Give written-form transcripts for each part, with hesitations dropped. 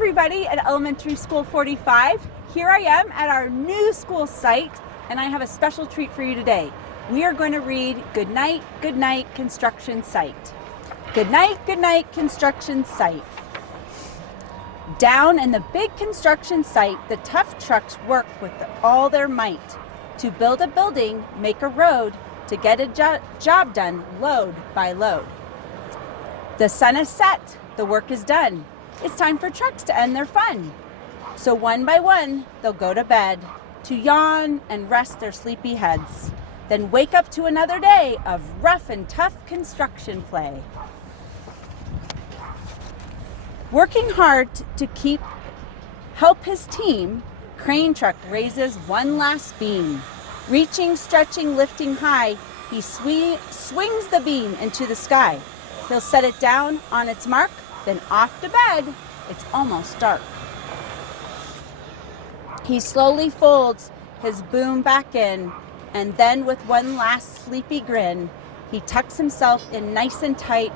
everybody at Elementary School 45. Here I am at our new school site, and I have a special treat for you today. We are going to read Good Night, Construction Site. Good night, construction site. Down in the big construction site, the tough trucks work with all their might to build a building, make a road, to get a job done load by load. The sun is set, the work is done. It's time for trucks to end their fun. So one by one, they'll go to bed to yawn and rest their sleepy heads, then wake up to another day of rough and tough construction play. Working hard to help his team, crane truck raises one last beam. Reaching, stretching, lifting high, he swings the beam into the sky. He'll set it down on its mark, then off to bed. It's almost dark. He slowly folds his boom back in, and then with one last sleepy grin, he tucks himself in nice and tight,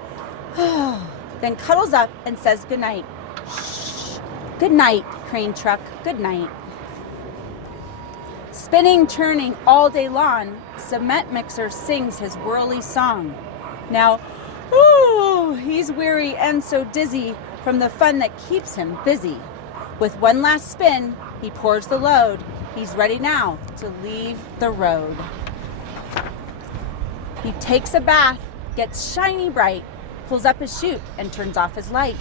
then cuddles up and says goodnight. Shh. Good night, crane truck, good night. Spinning, churning all day long, cement mixer sings his whirly song. Now, he's weary and so dizzy from the fun that keeps him busy. With one last spin, he pours the load. He's ready now to leave the road. He takes a bath, gets shiny bright, pulls up his chute and turns off his light.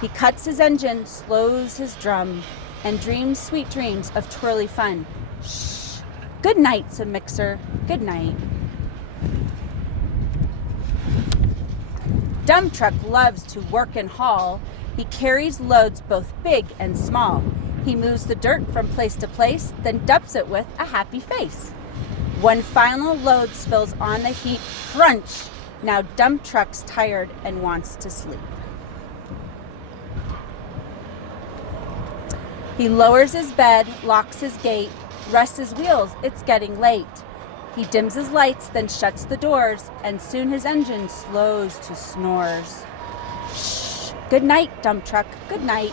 He cuts his engine, slows his drum, and dreams sweet dreams of twirly fun. Shh. Good night, cement mixer. Good night. Dump truck loves to work and haul. He carries loads both big and small. He moves the dirt from place to place, then dumps it with a happy face. One final load spills on the heat. Crunch! Now dump truck's tired and wants to sleep. He lowers his bed, locks his gate, rests his wheels. It's getting late. He dims his lights, then shuts the doors, and soon his engine slows to snores. Shh. Good night, dump truck. Good night.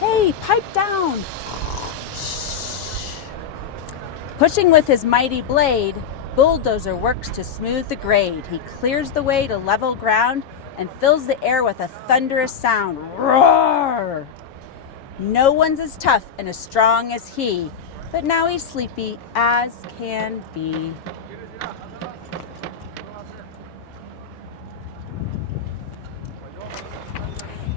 Hey, pipe down. Shh. Pushing with his mighty blade, bulldozer works to smooth the grade. He clears the way to level ground and fills the air with a thunderous sound. Roar! No one's as tough and as strong as he, but now he's sleepy as can be.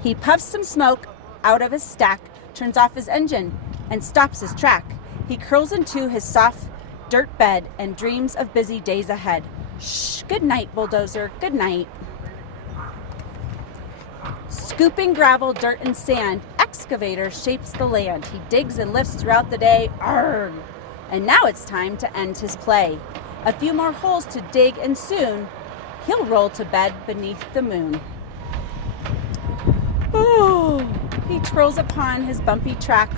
He puffs some smoke out of his stack, turns off his engine, and stops his track. He curls into his soft dirt bed and dreams of busy days ahead. Shh, good night, bulldozer, good night. Scooping gravel, dirt, and sand, excavator shapes the land. He digs and lifts throughout the day. Arrgh! And now it's time to end his play. A few more holes to dig, and soon he'll roll to bed beneath the moon. He twirls upon his bumpy track,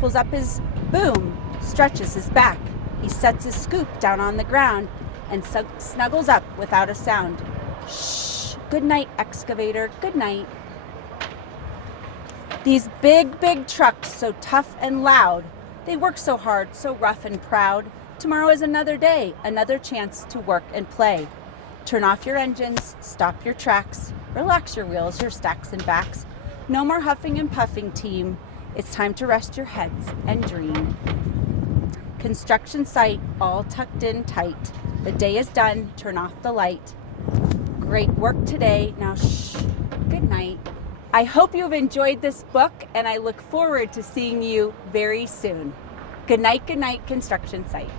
pulls up his boom, stretches his back. He sets his scoop down on the ground and snuggles up without a sound. Shh, good night, excavator, good night. These big trucks, so tough and loud, they work so hard, so rough and proud. Tomorrow is another day, another chance to work and play. Turn off your engines, stop your tracks, relax your wheels, your stacks and backs. No more huffing and puffing, team. It's time to rest your heads and dream. Construction site all tucked in tight. The day is done, turn off the light. Great work today, now shh, good night. I hope you've enjoyed this book, and I look forward to seeing you very soon. Good night, construction site.